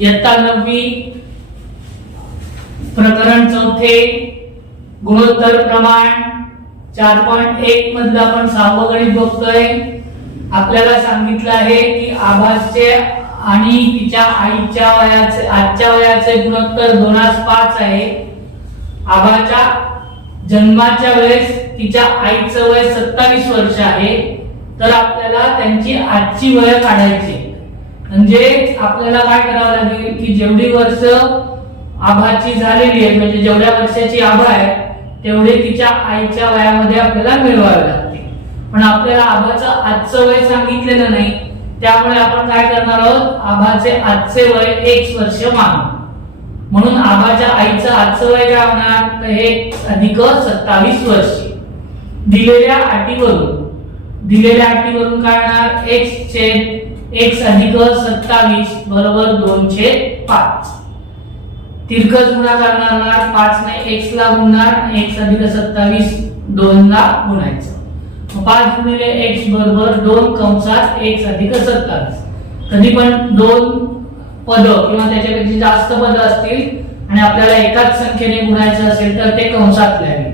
इयत्ता 9वी प्रकरण 4 गुणोत्तर प्रमाण 4.1 मधलं आपण 6वं गणित बघतोय। आपल्याला सांगितलं आहे की आभासचे आणि तिच्या आईच्या वयाचे आजच्या वयाचे गुणोत्तर 2:5 आहे। आभाच्या जन्माच्या वेळेस तिच्या आईचं वय 27 वर्ष आहे। तर आपल्याला त्यांची आजची वय काढायची, म्हणजे आपल्याला काय करावं लागेल की जेवढी वर्ष आभाची झालेली आहे, म्हणजे जेवढ्या वर्षाची आभा आहे तेवढे तिच्या आईच्या वयामध्ये आपल्याला मिळवावे लागते। पण आपल्याला आभाचं आजचं वय सांगितलेलं नाही, त्यामुळे आपण काय करणार आहोत, आभाचे आजचे वय x वर्ष मानू। म्हणून आभाच्या आईचं आजचं वय काय होणार, तर हे अधिक 27 वर्ष। दिलेल्या अटीवरून काय होणार, x अधिक 27 बरोबर 2/5। तिरकस गुणाकार करणार, 5 ने x ला गुणणार, x अधिक 27 2 ला गुणायचं। 5 गुणिले x बरोबर 2 कंसात x अधिक 27। कधी पण दोन पद किंवा त्याच्यापेक्षा जास्त पद असतील आणि आपल्याला एकाच संख्येने गुणायचं असेल तर ते कंसात लिहावे,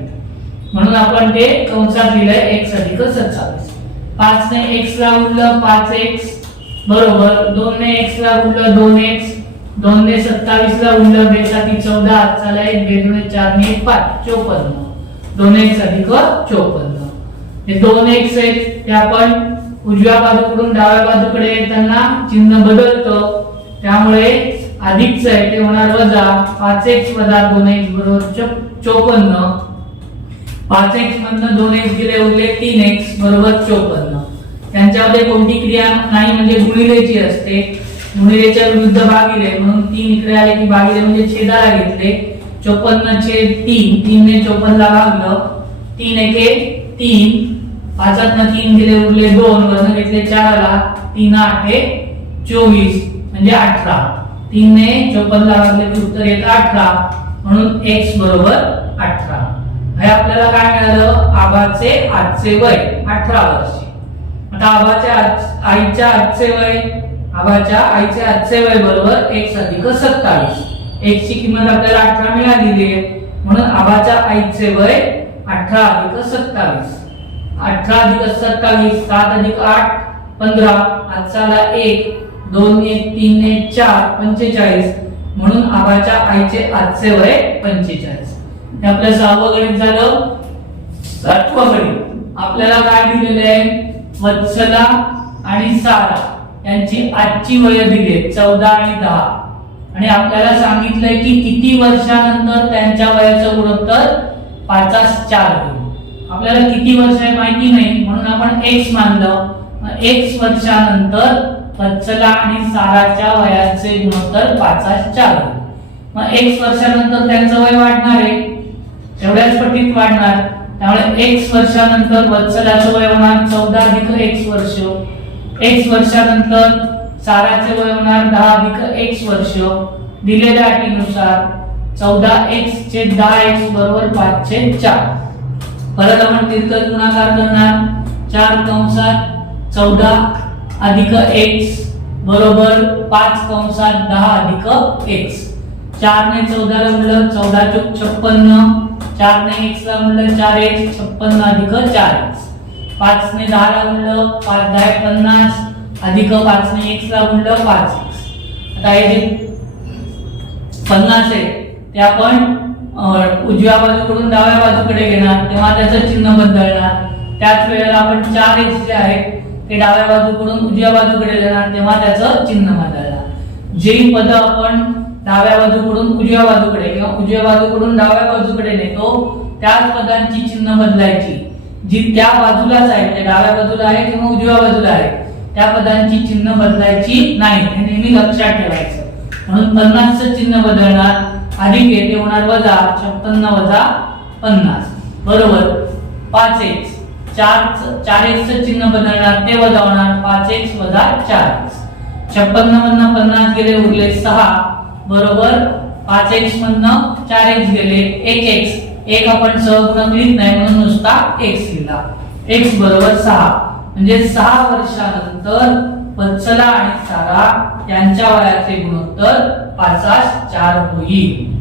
म्हणून आपण ते कंसात लिहिलंय x अधिक 27। 5 ने x ला गुणलं 5x बरोबर 2 ने x ला गुणलं 2x, 2 ने 27 ला गुणलं 2 × 14 आजचा 1 2 4 ने 5 54, 2x अधिक 54। हे 2x आहेत ते आपण उजव्या बाजूकडून डाव्या बाजूकडे येताना चिन्ह बदलतो, त्यामुळे अधिकच आहे ते होणार वजा, 5x वजा 2x बरोबर 54। 5x मधनं 2x गेले उरले 3x बरोबर 54। त्यांच्यामध्ये कोणती क्रिया नाही, म्हणजे गुणिलेची असते, गुणिलेच्या विरुद्ध भागिले, म्हणून 3 इकडे आले की भागिले म्हणजे छेदाला घेतले। 54 छेद 3, 3 ने 54 ला भागलं, 3 एके 3, 5 ने 3 गेले उरले 2, वरनं घेतले 4 ला, 3 8 24 म्हणजे 18। 3 ने 54 ला भागले की उत्तर येतं 18, म्हणून x बरोबर 18। हे आपल्याला काय मिळालं, आभाचे आजचे वय 18 वर्ष। आता आभाच्या आईच्या आजचे वय, आभाच्या आईचे आजचे वय बरोबर x अधिक 27। x ची किंमत आपल्याला 18 मिळालेली आहे, म्हणून आभाच्या आईचे वय 18 अधिक 27। 18 अधिक 27 7 अधिक 8 15, आजचा 1 2 1 3 1 4 45, म्हणून आभाच्या आईचे आजचे वय 45। हे आपलं 6वं गणित झालं। 7वं गणित आपल्याला काय दिलेले आहे, वत्सला आणि सारा यांची आजची वय दिली 14 आणि 10, आणि आपल्याला सांगितलंय की किती वर्षानंतर त्यांच्या वयाचं गुणोत्तर 5/4 होईल। आपल्याला किती वर्ष आहे माहिती नाही, म्हणून आपण x मानलं। x वर्षानंतर वत्सला आणि साराच्या वयाचे गुणोत्तर 5/4 होईल। मग x वर्षानंतर त्यांचं वय वाढणार आहे, तेवढ्याच पटीत वाढणार, त्यामुळे x वर्षानंतर वत्सलाचं वय होणार 14 अधिक x वर्ष। x वर्षानंतर साराचे वय होणार 10 अधिक x वर्ष। दिलेल्या अटीनुसार 14x छेद 10x बरोबर 5/4। परत आपण तिरकस गुणाकार करणार, 4 कंसात 14 अधिक x बरोबर 5 कंसात 10 अधिक x। 4 ने 14 ला गुणलं 14 × 56, 4 ने x ला गुणलं 4x 56 अधिक 4x। 5 ने 10 ला गुणलं 5 10 50 अधिक 5 ने x ला गुणलं 5x। आता हे जे 50 आहे ते आपण उजव्या बाजूकडून डाव्या बाजूकडे घेणार, तेव्हा त्याचं चिन्ह बदलणार। त्याच वेळेला आपण 4x जे आहे ते डाव्या बाजूकडून उजव्या बाजूकडे घेणार, तेव्हा त्याचं चिन्ह बदलणार। जी पद आपण डाव्या बाजूकडून उजव्या बाजूकडे किंवा उजव्या बाजूकडून डाव्या बाजूकडे नेतो त्याच पदांची चिन्ह बदलायची। जी त्या बाजूलाच आहे, म्हणजे डाव्या बाजूला आहे किंवा उजव्या बाजूला आहे, त्या पदांची चिन्ह बदलायची नाही, हे नेहमी लक्षात ठेवायचं। म्हणून 50चं चिन्ह बदलणार, अधिक येथे होणार वजा, 56 वजा 50 बरोबर 5x। 4x चिन्ह बदलणार, ते वजा होणार 5x वजा 4x। 56 मधनं 50 गेले उरले 6 बरोबर 5x मधनं 4x गेले 1x, एक आपण सहगुणक लिहित नाही म्हणून नुसता x लिहिला, x बरोबर 6। म्हणजे 6 वर्षानंतर वत्सला आणि सारा यांच्या वयाचे गुणोत्तर 5:4 होईल.